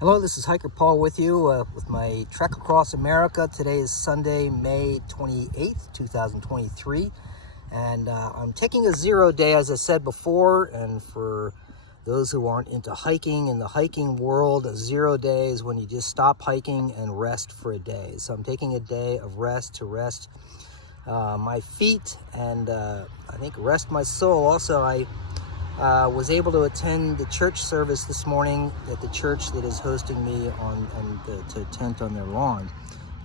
Hello, this is Hiker Paul with you with my trek across America. Today is Sunday, May 28th, 2023, and I'm taking a 0 day, as I said before. And for those who aren't into hiking, in the hiking world, a 0 day is when you just stop hiking and rest for a day. So I'm taking a day of rest to rest my feet and I think rest my soul. Also, I was able to attend the church service this morning at the church that is hosting me to tent on their lawn.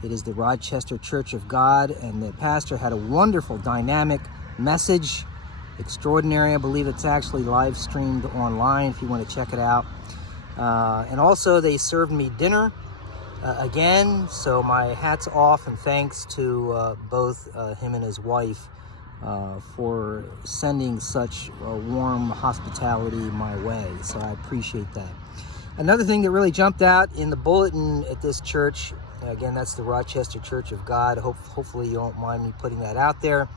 It is the Rochester Church of God, and the pastor had a wonderful, dynamic message, extraordinary. I believe it's actually live streamed online if you want to check it out. And also they served me dinner again, so my hat's off and thanks to both him and his wife for sending such warm hospitality my way. So I appreciate that. Another thing that really jumped out in the bulletin at this church, again, that's the Rochester Church of God. Hopefully you don't mind me putting that out there.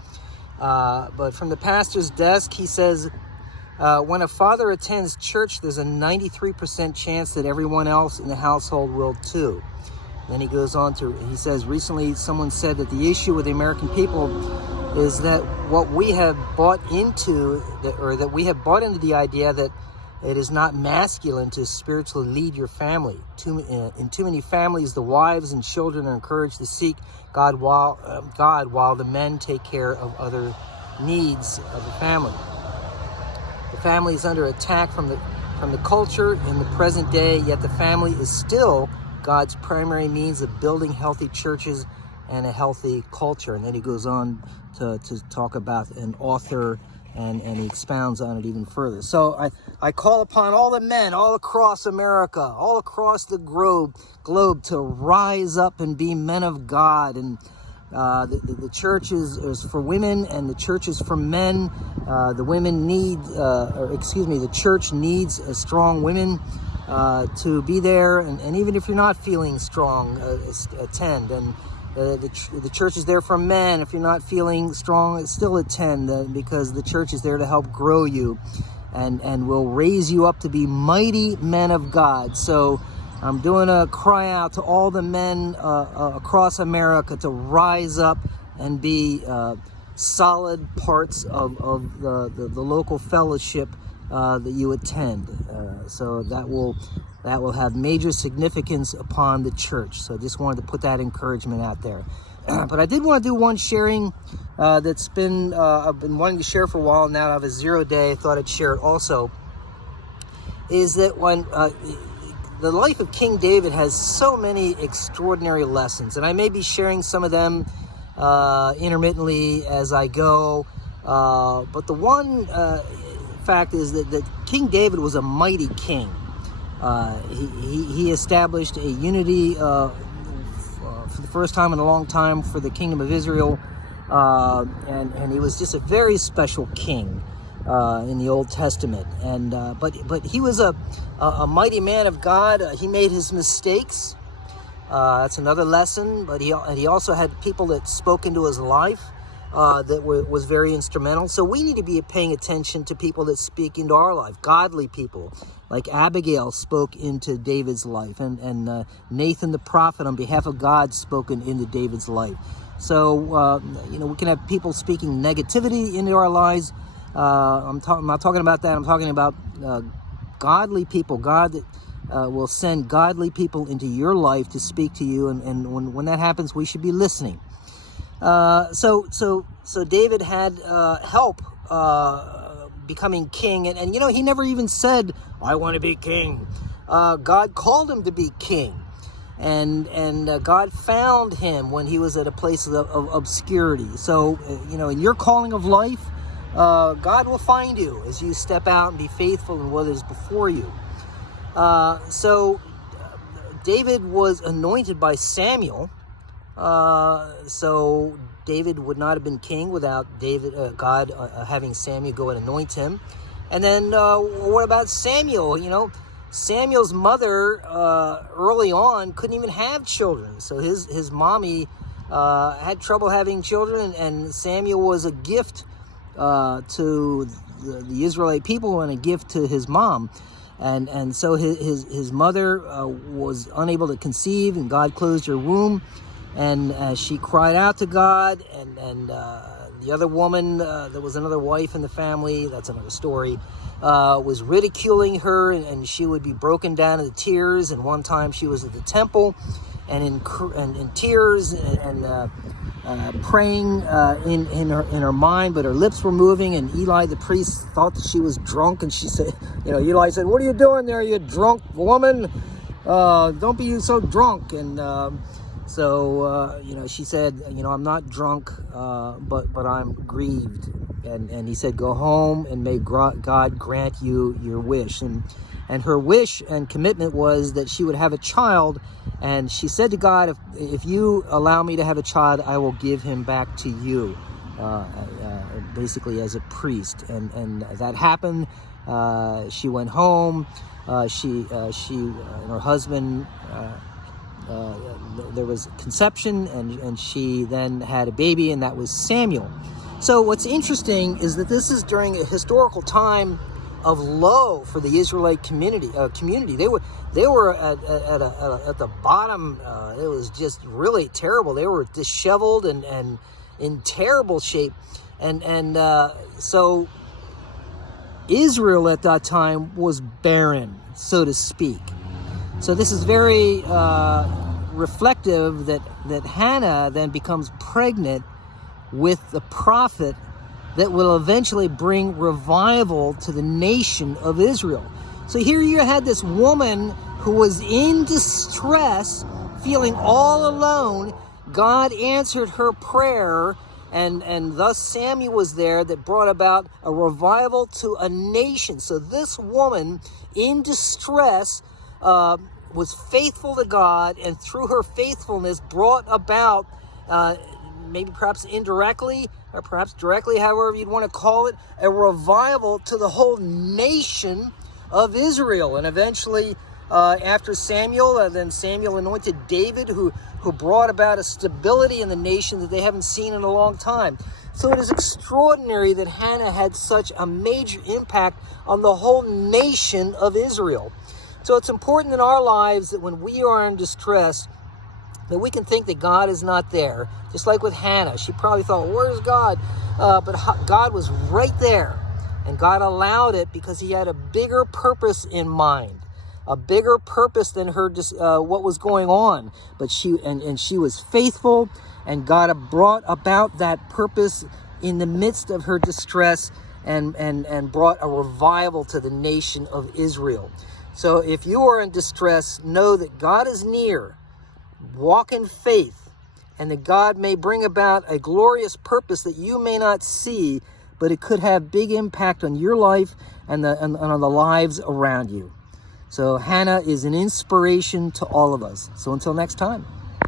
But from the pastor's desk, he says, when a father attends church, there's a 93% chance that everyone else in the household will too. Then he goes on he says, recently someone said that the issue with the American people is that what we have bought into, that we have bought into the idea that it is not masculine to spiritually lead your family. In too many families, the wives and children are encouraged to seek God while the men take care of other needs of the family. The family is under attack from the culture in the present day, yet the family is still God's primary means of building healthy churches and a healthy culture. And then he goes on to talk about an author, and he expounds on it even further. So I call upon all the men all across America, all across the globe to rise up and be men of God. And the church is for women, and the church is for men. The church needs strong women to be there, and even if you're not feeling strong, attend. And the church is there for men. If you're not feeling strong, still attend, because the church is there to help grow you and will raise you up to be mighty men of God. So I'm doing a cry out to all the men across America to rise up and be solid parts of the local fellowship that you attend. So that will have major significance upon the church. So I just wanted to put that encouragement out there. But I did want to do one sharing that's been I've been wanting to share for a while now. I have a 0 day. I thought I'd share it also. Is that when the life of King David has so many extraordinary lessons, and I may be sharing some of them intermittently as I go. But the one fact is that King David was a mighty king. He established a unity for the first time in a long time for the kingdom of Israel, and he was just a very special king in the Old Testament. And but he was a mighty man of God. He made his mistakes. That's another lesson. But he also had people that spoke into his life that was very instrumental. So we need to be paying attention to people that speak into our life, godly people, like Abigail spoke into David's life, and Nathan the prophet on behalf of God spoken into David's life. So we can have people speaking negativity into our lives. I'm not talking about that. I'm talking about godly people. God that will send godly people into your life to speak to you, and when that happens, we should be listening. So David had help becoming king, and he never even said, "I want to be king." God called him to be king, and God found him when he was at a place of obscurity. So in your calling of life, God will find you as you step out and be faithful in what is before you. So David was anointed by Samuel. So David would not have been king without God having Samuel go and anoint him. And then what about Samuel? Samuel's mother early on couldn't even have children. So his mommy had trouble having children, and Samuel was a gift to the Israelite people and a gift to his mom. And so his mother was unable to conceive, and God closed her womb, and she cried out to God, and the other woman, there was another wife in the family, that's another story, was ridiculing her, and she would be broken down into tears. And one time she was at the temple and in tears and praying in her mind, but her lips were moving, and Eli the priest thought that she was drunk, and she said, Eli said, "What are you doing there, you drunk woman? Don't be so drunk." And she said, "I'm not drunk, but I'm grieved." And he said, "Go home, and may God grant you your wish." And her wish and commitment was that she would have a child. And she said to God, if you allow me to have a child, I will give him back to you, basically as a priest. And that happened. She went home. She and her husband, there was conception, and she then had a baby, and that was Samuel. So what's interesting is that this is during a historical time of low for the Israelite community. They were at the bottom. It was just really terrible. They were disheveled and in terrible shape, and so Israel at that time was barren, so to speak. So this is very reflective that Hannah then becomes pregnant with the prophet that will eventually bring revival to the nation of Israel. So here you had this woman who was in distress, feeling all alone. God answered her prayer, and thus Samuel was there that brought about a revival to a nation. So this woman in distress was faithful to God, and through her faithfulness brought about, maybe perhaps indirectly or perhaps directly, however you'd want to call it, a revival to the whole nation of Israel. And eventually, after Samuel, then Samuel anointed David, who brought about a stability in the nation that they haven't seen in a long time. So it is extraordinary that Hannah had such a major impact on the whole nation of Israel. So it's important in our lives that when we are in distress, that we can think that God is not there. Just like with Hannah, she probably thought, "Where's God?" But God was right there, and God allowed it because he had a bigger purpose in mind, a bigger purpose than her what was going on. But she was faithful, and God brought about that purpose in the midst of her distress, and brought a revival to the nation of Israel. So if you are in distress, know that God is near. Walk in faith, and that God may bring about a glorious purpose that you may not see, but it could have big impact on your life and on the lives around you. So Hannah is an inspiration to all of us. So until next time.